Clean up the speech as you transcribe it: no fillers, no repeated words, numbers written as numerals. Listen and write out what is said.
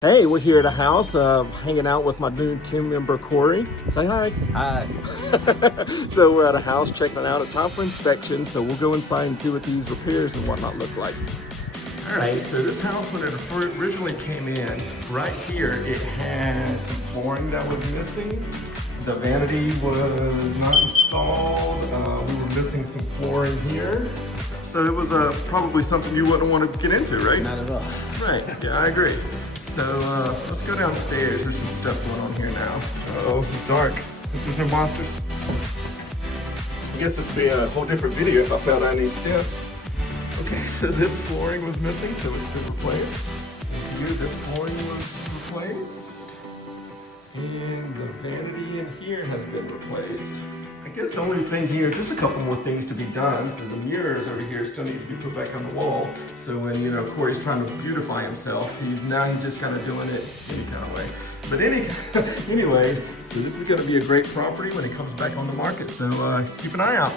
Hey, we're here at a house, hanging out with my new team member, Cory. Say hi. Hi. So we're at a house checking it out. It's time for inspection, so we'll go inside and see what these repairs and whatnot look like. All right, so this house, when it originally came in, right here, it had some flooring that was missing. The vanity was not installed. We were missing some flooring here. So it was probably something you wouldn't want to get into, right? Not at all. Right, yeah, I agree. So let's go downstairs. There's some stuff going on here now. Uh-oh, it's dark. There's no monsters. I guess it'd be a whole different video if I fell down these steps. Okay, so this flooring was missing, so it's been replaced. Here, this flooring was replaced. And the vanity in here has been replaced. I guess the only thing here, just a couple more things to be done. So the mirrors over here still needs to be put back on the wall. So when, Cory's trying to beautify himself, he's just kind of doing it any kind of way. But anyway, so this is going to be a great property when it comes back on the market. So keep an eye out.